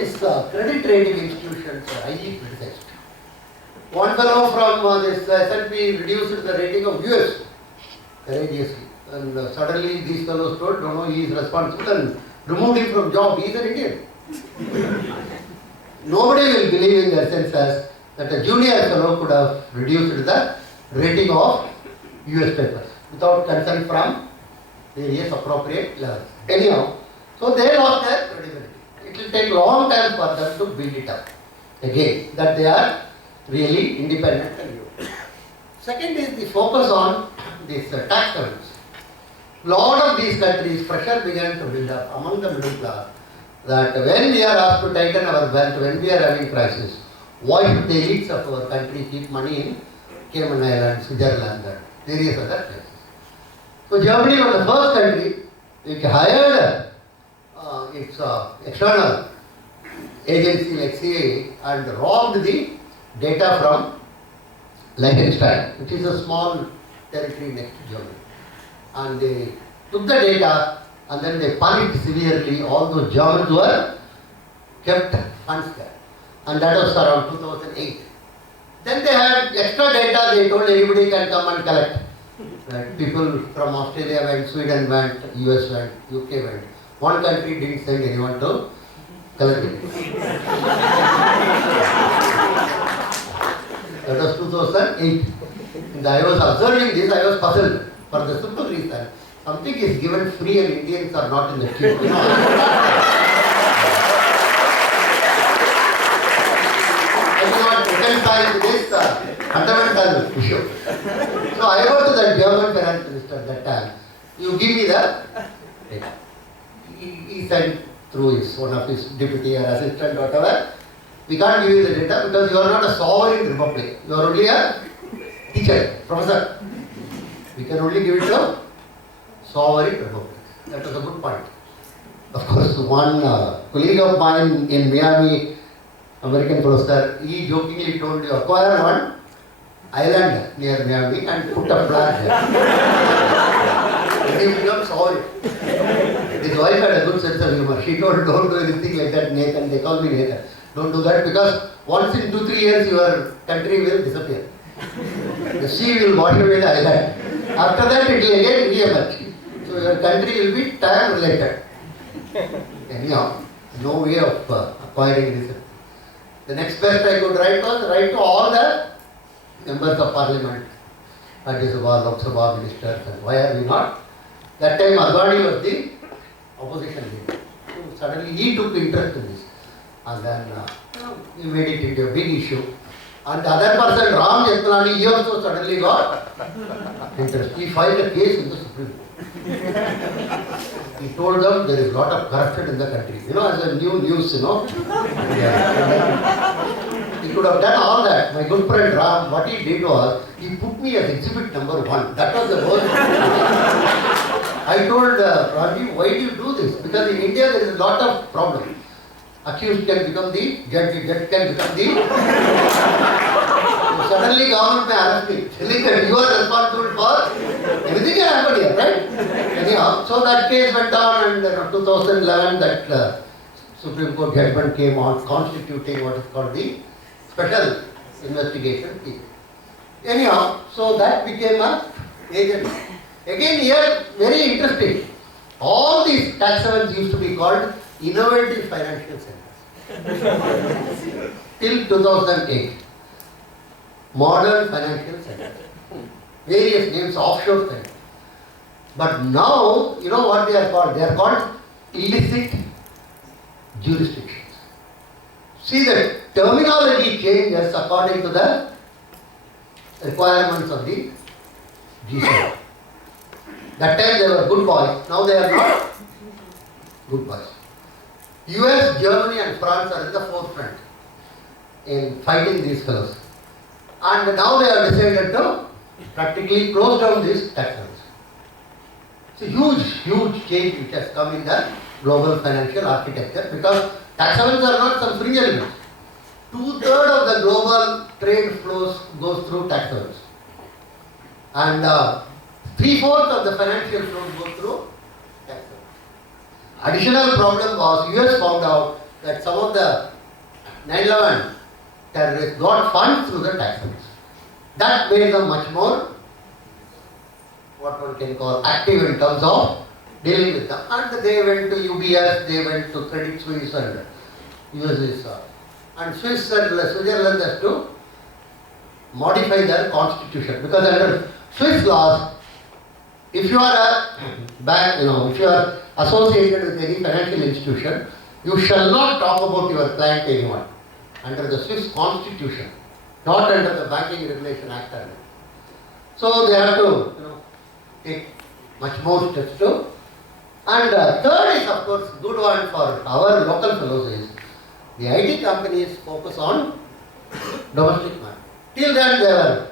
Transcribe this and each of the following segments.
these credit rating institutions are highly criticized. One fellow from this S&P reduced the rating of US courageously, and suddenly these fellows told, no, he is responsible and removed him from job. He is an Indian. Nobody will believe in their senses that a junior fellow could have reduced the rating of US papers without consent from various appropriate levels. Anyhow, so they lost their credibility. It will take a long time for them to build it up again, that they are really independent and new. Second is the focus on these tax havens. Lot of these countries, pressure began to build up among the middle class that when we are asked to tighten our belt, when we are having crisis, why should the elites of our country keep money in Cayman Islands, Switzerland and various other places? So Germany was the first country which hired its external agency like CIA and robbed the data from Liechtenstein, which is a small territory next to Germany. And they took the data and then they punished severely all those Germans who were kept funds there. And that was around 2008. Then they had extra data, they told anybody can come and collect. Right? People from Australia went, Sweden went, US went, UK went. One country didn't send anyone to collect it. That was 2008. And I was observing this, I was puzzled for the simple reason. Something is given free and Indians are not in the queue. I cannot reconcile this fundamental issue. So I wrote to the German finance minister at that time, you give me the data. He sent through one of his deputy or assistant, whatever. We can't give you the data because you are not a sovereign republic. You are only a teacher, professor. We can only give it to sovereign republic. That was a good point. Of course, one colleague of mine in Miami, American professor, he jokingly told you acquire one island near Miami and put a flag there. He becomes sovereign. His wife had a good sense of humor. She told, don't do anything like that, Nathan. They call me Nathan. Don't do that because once in 2-3 years your country will disappear. The sea will wash away the island. After that it will again re-emerge. So your country will be time related. Anyhow, no way of acquiring this. The next best I could write was write to all the members of parliament, Rajya Sabha, Lok Sabha, ministers, and why are we not? That time Advani was the opposition leader. So suddenly he took interest in this. And then he made it into a big issue. And the other person, Ram Jetmalani, he also suddenly got interest. He filed a case in the Supreme Court. He told them there is a lot of corruption in the country. You know, as a new news, you know. He could have done all that. My good friend Ram, what he did was, he put me as exhibit number 1. That was the worst. I told Rajiv, why do you do this? Because in India there is a lot of problems. Accused can become the judge, judge can become the... So suddenly government may arrest me, telling that you are responsible for everything can happen here, right? Anyhow, so that case went on and in 2011 that Supreme Court judgment came on constituting what is called the special investigation team. Anyhow, so that became a agency. Again here, very interesting. All these tax havens used to be called innovative financial centers. Till 2008. Modern financial centers. Various names, offshore centers. But now, you know what they are called? They are called illicit jurisdictions. See, the terminology changes according to the requirements of the G7. That time they were good boys, now they are not good boys. US, Germany and France are in the forefront in fighting these fellows. And now they have decided to practically close down these tax havens. It's a huge change which has come in the global financial architecture because tax havens are not some fringe elements. 2/3 of the global trade flows goes through tax havens. And 3/4 of the financial flows go through tax havens. Additional problem was US found out that some of of the 9/11 terrorists got funds through the taxpayers. That made them much more, what one can call, active in terms of dealing with them. And they went to UBS, they went to Credit Suisse and USS. And Swiss and Switzerland has to modify their constitution, because under Swiss laws, if you are a bank, if you are associated with any financial institution, you shall not talk about your client to anyone under the Swiss constitution, not under the Banking Regulation Act. So they have to take much more steps too. And third is, of course, good one for our local fellows is the IT companies focus on domestic market. Till then they were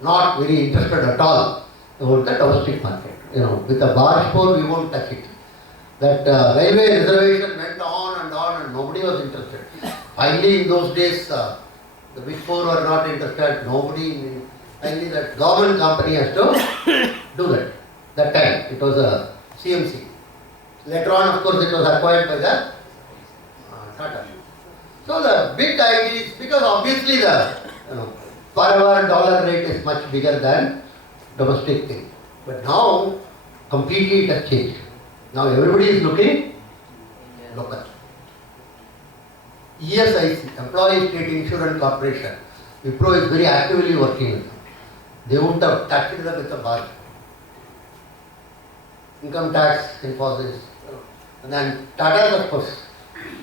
not very interested at all about the domestic market. With the barge pole we won't touch it. That railway reservation went on and nobody was interested. Finally in those days the big four were not interested, finally that government company has to do that. That time it was a CMC. Later on, of course, it was acquired by the Tata. So the big idea is, because obviously the per hour dollar rate is much bigger than domestic thing. But now completely it has changed. Now everybody is looking local. ESIC, Employee State Insurance Corporation, Wipro is very actively working with them. They wouldn't have touched them with a barge. Income tax, Infosys, and then Tata, of course,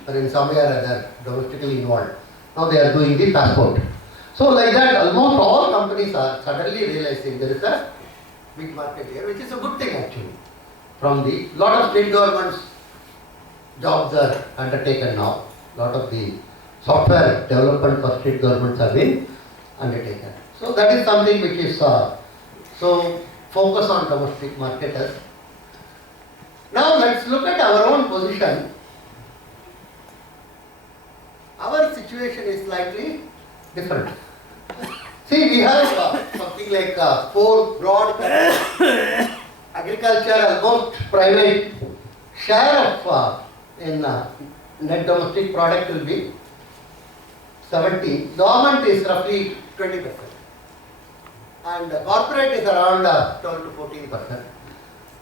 are in some way or other domestically involved. Now they are doing the passport. So like that, almost all companies are suddenly realizing there is a big market here, which is a good thing actually. From the lot of state governments jobs are undertaken now. Lot of the software development for state governments have been undertaken. So that is something which is so focus on domestic marketers. Now let's look at our own position. Our situation is slightly different. See, we have something like 4 broad categories. Agriculture, almost private share of in net domestic product will be 70. Government is roughly 20%. And corporate is around 12 to 14%.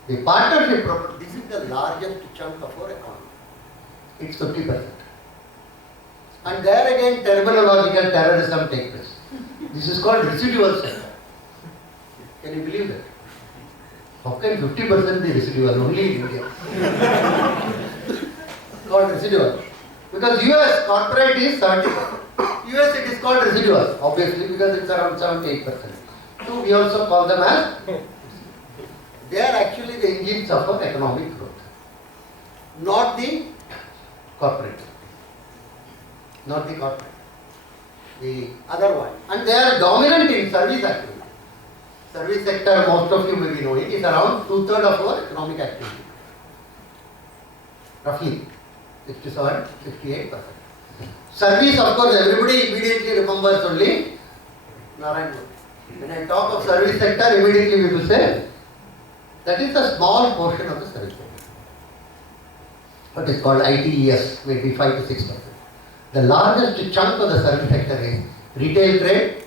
The partnership property, this is the largest chunk of our economy. It's 50%. And there again terminological terrorism takes place. This is called residual sector. Can you believe that? How can 50% be residual only in India? Called residual. Because US corporate is 70%. US it is called residual, obviously, because it's around 78%. So we also call them as, they are actually the engines of our economic growth. Not the corporate. Not the corporate. The other one. And they are dominant in service activity. Service sector, most of you may be knowing, is around 2/3 of our economic activity. Roughly 67, 68%. Service, of course, everybody immediately remembers only Narayan. When I talk of service sector, immediately we will say that is a small portion of the service sector. What is called ITES, maybe 5 to 6%. The largest chunk of the service sector is retail trade,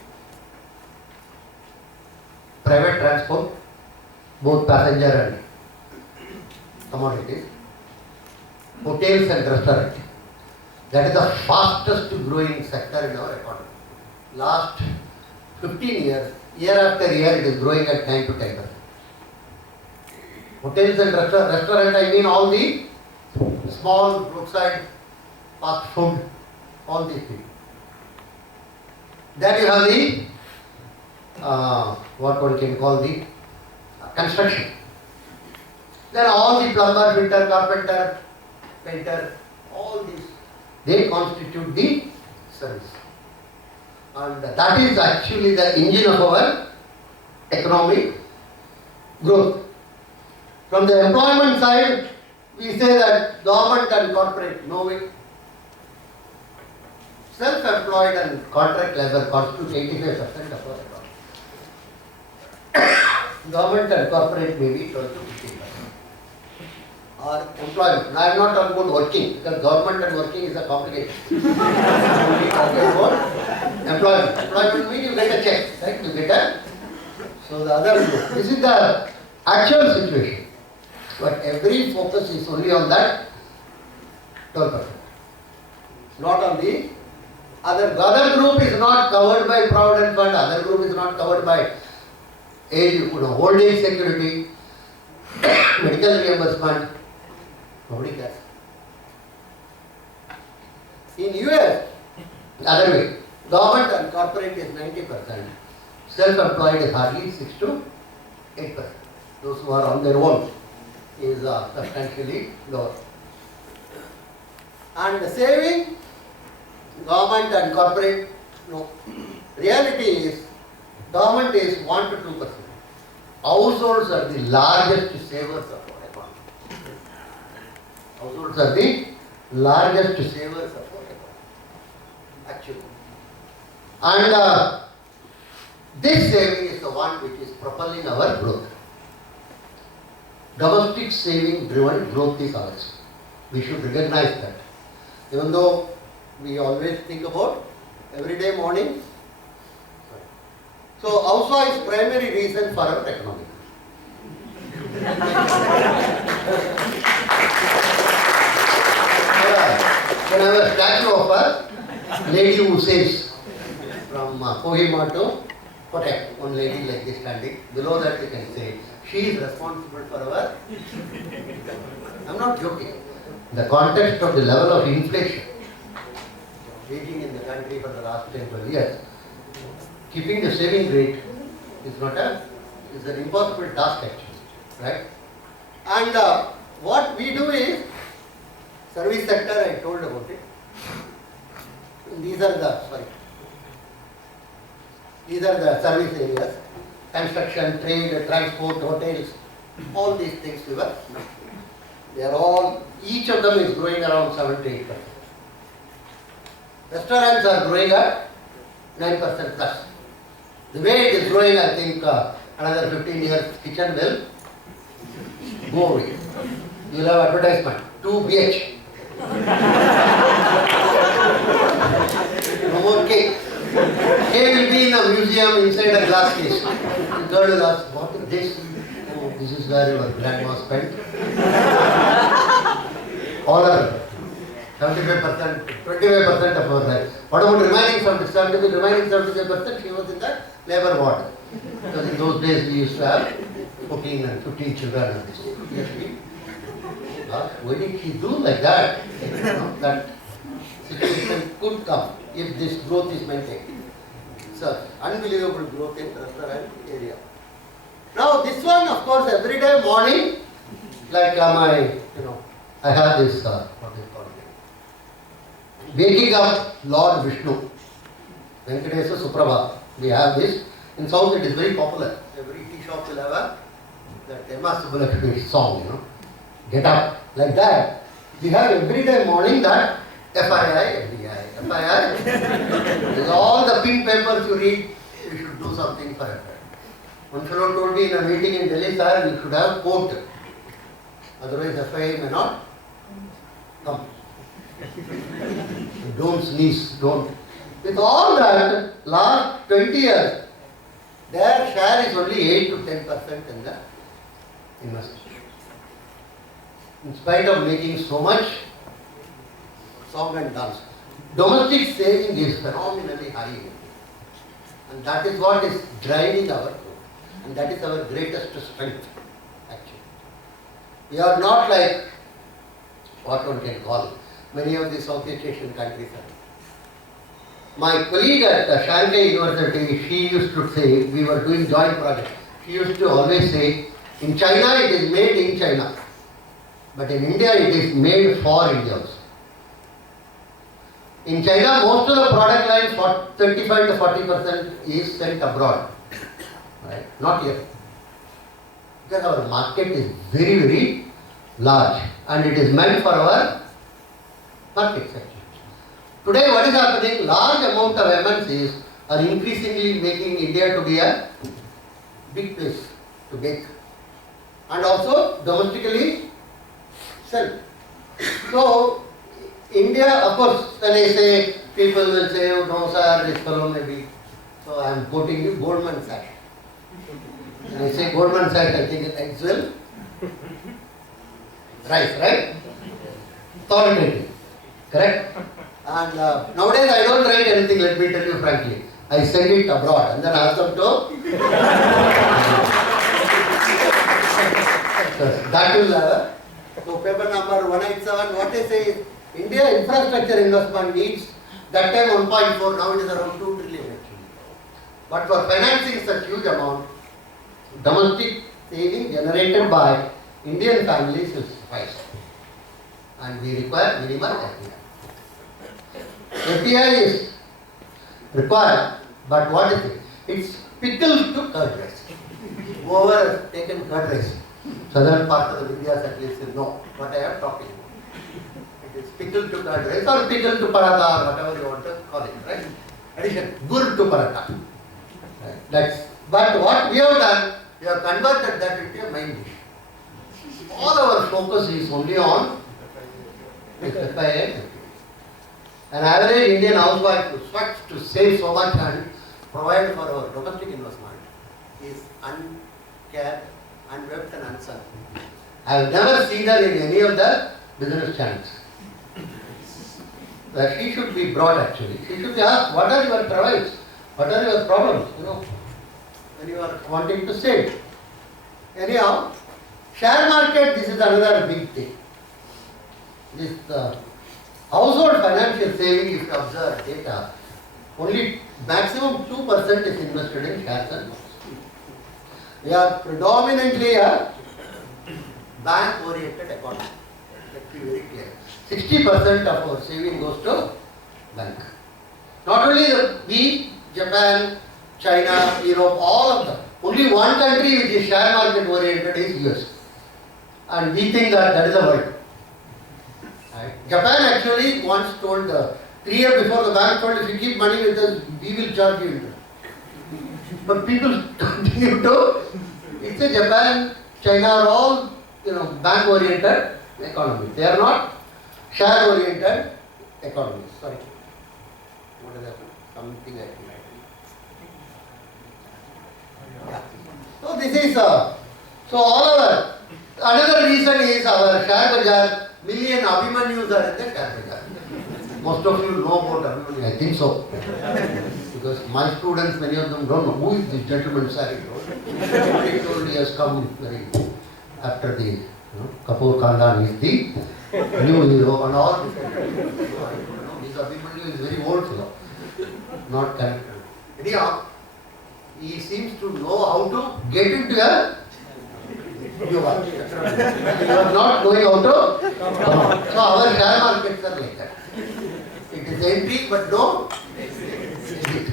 private transport, both passenger and commodities, hotels and restaurants. That is the fastest growing sector in our economy. Last 15 years, year after year, it is growing at 9 to 10%. Hotels and restaurant, I mean all the small roadside fast food, all these things. Then you have the what one can call the construction. Then all the plumber, fitter, carpenter, painter, all these, they constitute the service. And that is actually the engine of our economic growth. From the employment side, we say that government and corporate, no way. Self-employed and contract labor constitute 85% of our economy. Government and corporate may be 12 to 15%. or employment. Now I am not talking about working, because government and working is a complication. I am only talking about employment. Employment means you get a check, right? You get a, so the other group. This is the actual situation. But every focus is only on that 12%. Not on the other. The other group is not covered by Provident Fund, other group is not covered by age, old age security, medical reimbursement. Nobody cares. In US, the other way, government and corporate is 90%, self-employed is hardly 6 to 8%. Those who are on their own is substantially lower. And the saving, government and corporate, no. Reality is, government is 1 to 2%. Households are the largest savers of our economy. Households are the largest savers of our economy, actually. And this saving is the one which is propelling our growth. Domestic saving driven growth is ours. We should recognize that. Even though we always think about everyday morning. So housewife is primary reason for our economy. When I have a statue of a lady who saves from Kohima to Patel, one lady like this standing. Below that you can say, she is responsible for our. I am not joking. The context of the level of inflation raging in the country for the last 10-12 years, keeping the saving rate is not is an impossible task actually, right? And what we do is, service sector I told about it. These are the service areas, construction, trade, transport, hotels, all these things we were. They are all, each of them is growing around 7 to 8%. Restaurants are growing at 9% plus. The way it is growing, I think another 15 years, kitchen will go away. You will have advertisement, 2 BH. No more cake. Cake will be in a museum inside a glass case. The girl will ask, what is this? Oh, this is where your grandma spent. All are 75%, 25% of our life. What about remaining 70%? The remaining 75%, she was in the labor ward. Because in those days we used to have 14 and 15 children and this. Yes, why did she do like that? That situation could come if this growth is maintained. It's an unbelievable growth in restaurant area. Now this one, of course, every day morning, like I have this, what is called? Waking up Lord Vishnu. Venkatesa Suprabha. We have this. In South it is very popular. Every tea shop will have that Emma Subbulakshmi song, Get up. Like that. We have every day morning that FII, FDI, FII. With all the pink papers you read, you should do something for FII. One fellow told me in a meeting in Delhi, sir, you should have court. Otherwise FII may not come. Don't sneeze, don't. With all that, last 20 years, their share is only 8 to 10% in the investment. In spite of making so much song and dance, domestic saving is phenomenally high. And that is what is driving our growth. And that is our greatest strength, actually. We are not like what one can call many of the Southeast Asian countries are. My colleague at Shanghai University, she used to say, we were doing joint projects. She used to always say, in China it is made in China. But in India it is made for Indians. In China, most of the product lines, 35 to 40% is sent abroad. Right? Not here. Because our market is very, very large and it is meant for our market section. Today what is happening? Large amount of MNCs are increasingly making India to be a big place to bake. And also domestically itself. So, India, of course, when I say, people will say, oh no sir, this fellow may be. So I am quoting you Goldman Sachs. When I say Goldman Sachs, I think it will rise, right? Authoritative, correct? And nowadays I don't write anything, let me tell you frankly. I send it abroad and then ask them to. That will have. So paper number 187, what they say is, India infrastructure investment needs that time 1.4, now it is around 2 trillion actually. But for financing such huge amount, domestic saving generated by Indian families will suffice. And we require minimal FDI. FDI is required, but what is it? It's pickled to curd rice. Whoever has taken curd rice, southern part of the India at least will know what I am talking about. It is pickled to curd rice or pickled to paratha or whatever you want to call it, right? Addition, gur to paratha. Right? But what we have done, we have converted that into a main dish. All our focus is only on FII. An average Indian housewife who sweats to save so much and provide for our domestic investment is uncared, unwept and unsung. I have never seen her in any of the business channels. That she should be brought actually. She should be asked, what are your travails? What are your problems? When you are wanting to save. Anyhow, share market, this is another big thing. This household financial saving, if you observe data, only maximum 2% is invested in shares and bonds. We are predominantly a bank-oriented economy. Let's be very clear. 60% of our saving goes to bank. Not only we, Japan, China, Europe, all of them. Only one country which is share market oriented is US. And we think that that is the world. Right? Japan actually once told, 3 years before the bank told, if you keep money with us, we will charge you interest. But people continue to, it's a Japan, China are all bank oriented economies. They are not share oriented economies. Sorry. What has happened? Something I think. Yeah. So this is, so all our, another reason is our share bazaar, million Abhimanyus are in the share bazaar. Most of you know about Abhimanyu, I think so. Because my students, many of them don't know who is this gentleman sir. He told he has come very after the Kapoor Khandan is the new hero and all. This Abhimanyu is very old fellow, not connected. Anyhow, he seems to know how to get into a yoga. You are not knowing how to come out. So our share markets are like that. It is entry but no exit.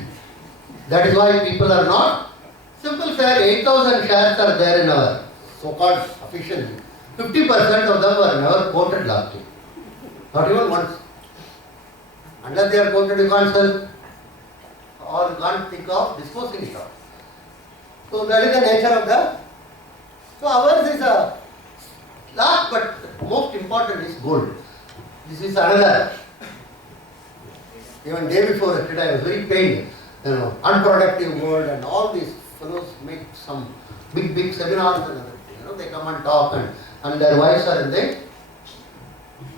That is why people are not. Simple share, 8,000 shares are there in our so-called official. 50% of them were never quoted last year. Not even once. Unless they are quoted, you can't sell or you can't think of disposing it off. So that is the nature of the. So ours is a last but most important is gold. This is another. Even day before yesterday I was very pained. Unproductive gold and all these fellows make some big seminars and other things. They come and talk and their wives are in the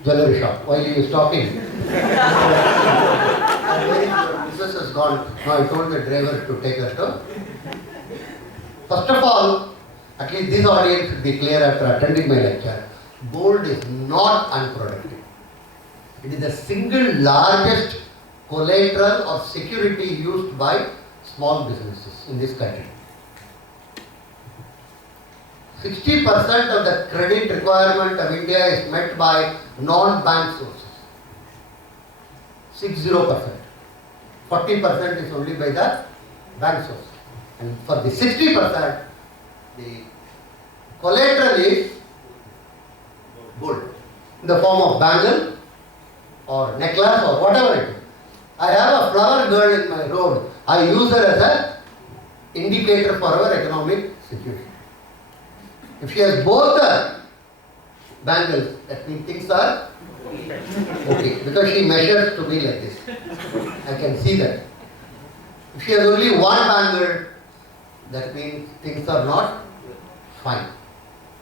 jewelry shop while he is talking. Business has gone. Now I told the driver to take her to. First of all, at least this audience should be clear after attending my lecture. Gold is not unproductive. It is the single largest collateral or security used by small businesses in this country. 60% of the credit requirement of India is met by non-bank sources. 60%. 40% is only by the bank source. And for the 60%, the collateral is gold in the form of bangle or necklace or whatever it is. I have a flower girl in my road. I use her as an indicator for our economic situation. If she has both the bangles, that means things are okay. Because she measures to me like this. I can see that. If she has only one bangle, that means things are not fine.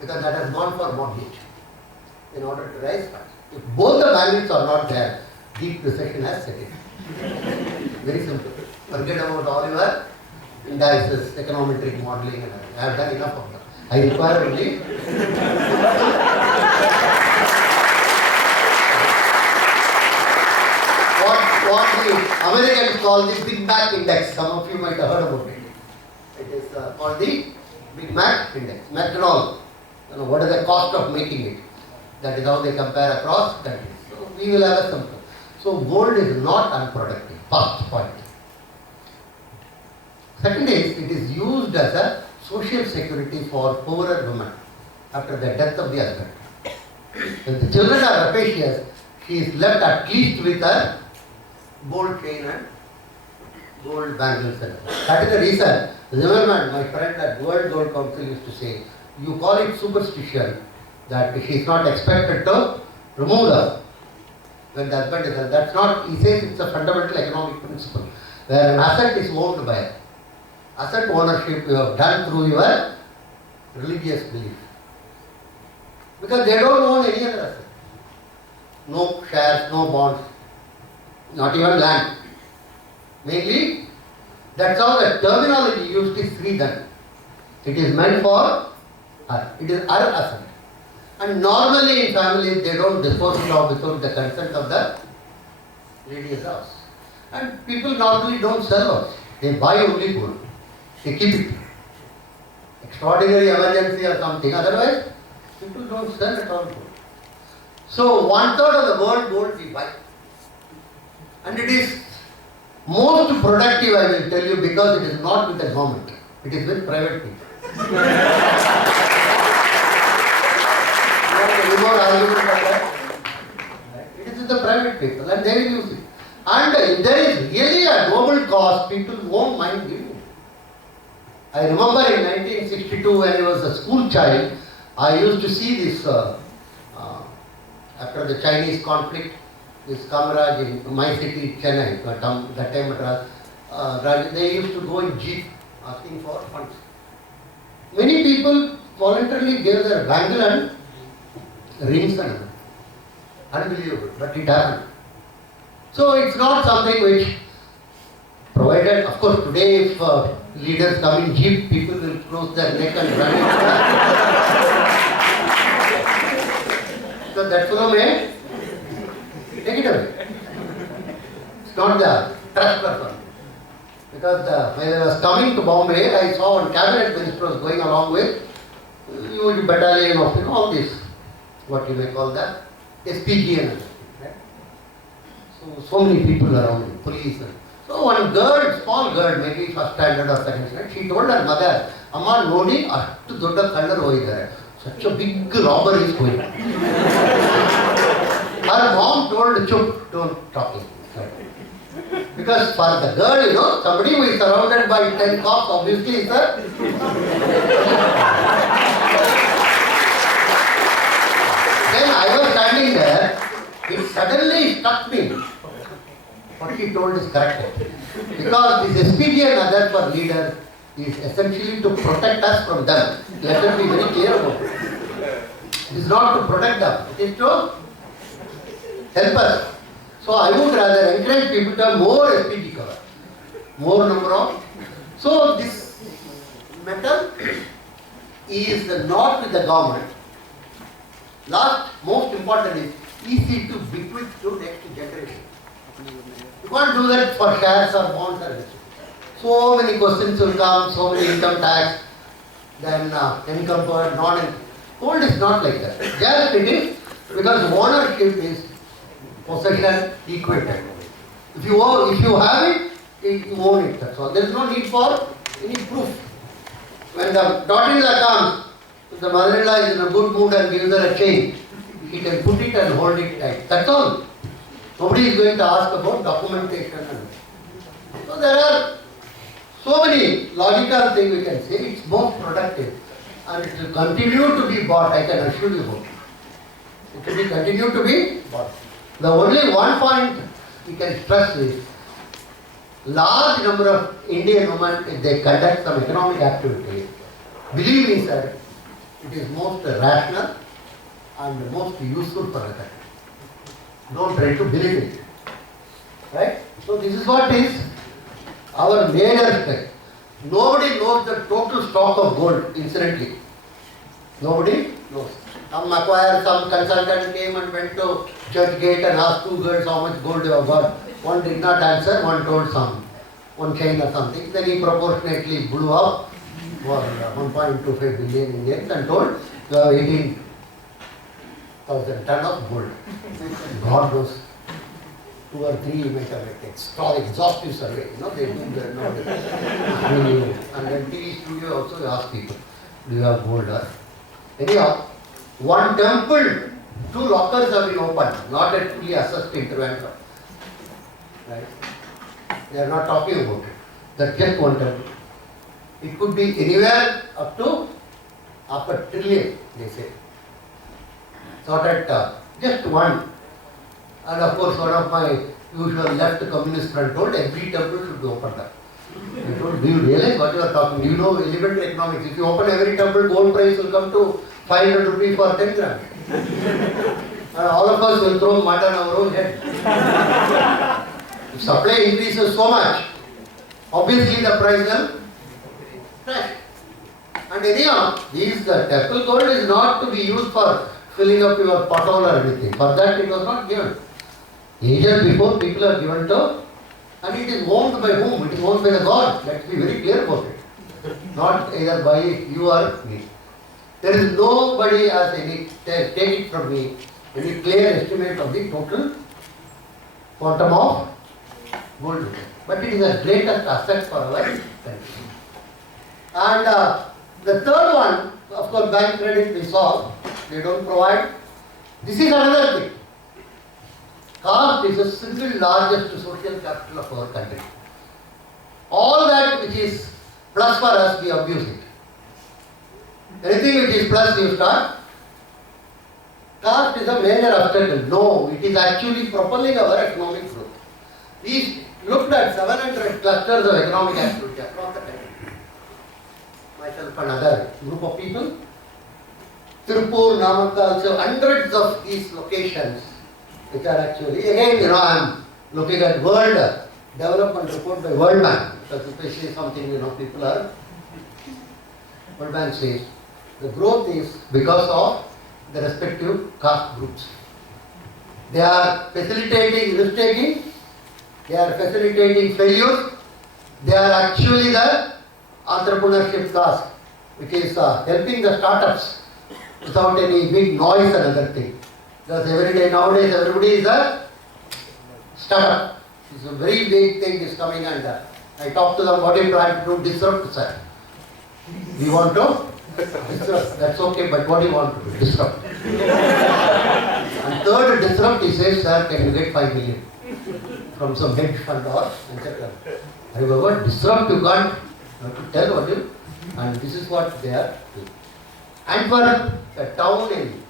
Because that has gone for mortgage in order to raise funds. If both the bangles are not there, deep recession has set in. Very simple. Forget about all your indices, econometric modeling and everything. I have done enough of them. I require only what the Americans call the Big Mac Index. Some of you might have heard about it. It is called the Big Mac Index. McDonald's. What is the cost of making it? That is how they compare across countries. So we will have a simple. So gold is not unproductive. First point. Second is, it is used as a social security for poorer women after the death of the husband. When the children are rapacious, she is left at least with a gold chain and gold bangles. That is the reason. Remember, my friend at World Gold Council used to say, you call it superstition that she is not expected to remove her when the husband is dead. That's not, he says it's a fundamental economic principle. Where an asset is owned by her. Asset ownership you have done through your religious belief. Because they don't own any other asset. No shares, no bonds, not even land. Mainly, that's how the terminology used is Sridhan. It is meant for her. It is her asset. And normally in families, they don't dispose it of without the consent of the lady's house. And people normally don't sell house. They buy only gold. They keep it. Extraordinary emergency or something. Otherwise, people don't sell at all gold. So 1/3 of the gold we buy. And it is most productive, I will tell you, because it is not with the government. It is with private people. More argument about that. It is with the private people and they will use it. And if there is really a noble cause, people won't mind giving it. I remember in 1962 when I was a school child, I used to see this, after the Chinese conflict, this Kamaraj in my city, Chennai, that time Madras, they used to go in jeep asking for funds. Many people voluntarily gave their bangle and rings and unbelievable, but it happened. So it's not something which provided, of course today if leaders come in jeep, people will close their neck and run it. So that fellow may take it away. It's not the trust person. Because when I was coming to Bombay, I saw one cabinet minister was going along with huge battalion of all this, what you may call that, SPG and right? So many people around him, police. So one girl, small girl, maybe first standard or second standard, she told her mother, Amma, nodi, ashtu dodda kallar hoidare. Such a big robber is going. Her mom told, chup, don't talk to him. Because for the girl, somebody who is surrounded by 10 cops, obviously is a... Then I was standing there, it suddenly struck me. What he told is correct. Because this SPG and other for leaders is essentially to protect us from them. Let us be very clear about it. It is not to protect them, it is to help us. So I would rather encourage people to have more SPG cover, more number of. So this metal is not with the government. Last, most important is easy to bequeath to next generation. You can't do that for shares or bonds or anything. So many questions will come, so many income tax, then income per non-income. Gold is not like that. Just it is because ownership is possession equated. If you have it, you own it. That's all. There is no need for any proof. When the daughter-in-law comes, if the mother-in-law is in a good mood and gives her a chain, she can put it and hold it tight. That's all. Nobody is going to ask about documentation. So there are so many logical things we can say. It's most productive and it will continue to be bought, I can assure you about it. It will be continue to be bought. The only one point we can stress is large number of Indian women, if they conduct some economic activity, believe me sir, it is most rational and most useful for the country. Don't try to believe it. Right? So this is what is our major strength. Nobody knows the total stock of gold, incidentally. Nobody knows. Some acquire, some consultant came and went to church gate and asked two girls how much gold they have got. One did not answer, one told one chain or something. Then he proportionately blew up for 1.25 billion Indians and told you have 18,000 ton of gold. God knows. 2 or 3 you might have exhaustive survey. They do that nowadays. And then TV studio also ask people, do you have gold or? Anyhow, one temple, 2 lockers have been opened, not at fully assessed intervention. Right? They are not talking about it. That's just one temple. It could be anywhere up to half a trillion, they say. So that just one. And of course, one of my usual left communist friend told every temple should be opened up. I told, do you realize what you are talking? Do you know elementary economics? If you open every temple, gold price will come to 500 rupees for 10 grams. And all of us will throw mud on our own head. If supply increases so much, obviously the price will crash. And anyhow, the temple gold is not to be used for filling up your pothole or anything. For that it was not given. Ages before people are given to, and it is owned by whom? It is owned by the God. Let's be very clear about it. Not either by you or me. There is nobody has any, take it from me, any clear estimate of the total quantum of gold. But it is the greatest asset for our country. And the third one, of course, bank credit we saw, they don't provide. This is another thing. Caste is the single largest social capital of our country. All that which is plus for us, we abuse it. Anything which is plus, you start. Caste is a major obstacle. No, it is actually propelling our economic growth. We looked at 700 clusters of economic activity across the country. Myself and other group of people. Tirupur, Namakkal, so hundreds of these locations which are actually, again, I am looking at World Development Report by World Bank, because especially something, people are, World Bank says, the growth is because of the respective caste groups. They are facilitating risk-taking, they are facilitating failure, they are actually the entrepreneurship caste, which is helping the startups without any big noise and other thing. Because every day nowadays everybody is a startup. It's a very big thing is coming, and I talk to them, what do you plan to do? Disrupt, sir. We want to disrupt. That's okay, but what do you want to do? Disrupt. And third disrupt, he says, sir, can you get 5 million from some hedge fund or etc. However, disrupt you can't. You have to tell what you, and this is what they are doing. And for a town in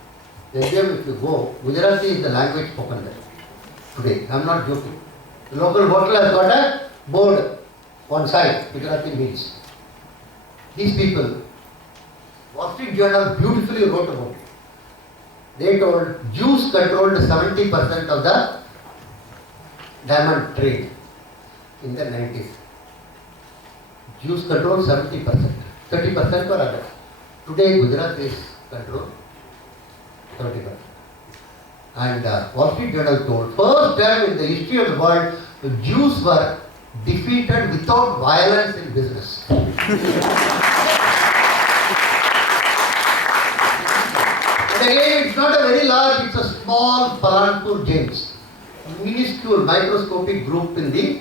India, if you go, Gujarati is the language spoken there. Today, I am not joking. The local hotel has got a board one side, Gujarati means. These people, Wall Street Journal beautifully wrote about it. They told Jews controlled 70% of the diamond trade in the 90s. Jews control 70%, 30% for others. Today Gujarat is controlled 30%. And Wall Street Journal told, first time in the history of the world, the Jews were defeated without violence in business. And again, it's not a very large, it's a small Palanpur James, a minuscule microscopic group in the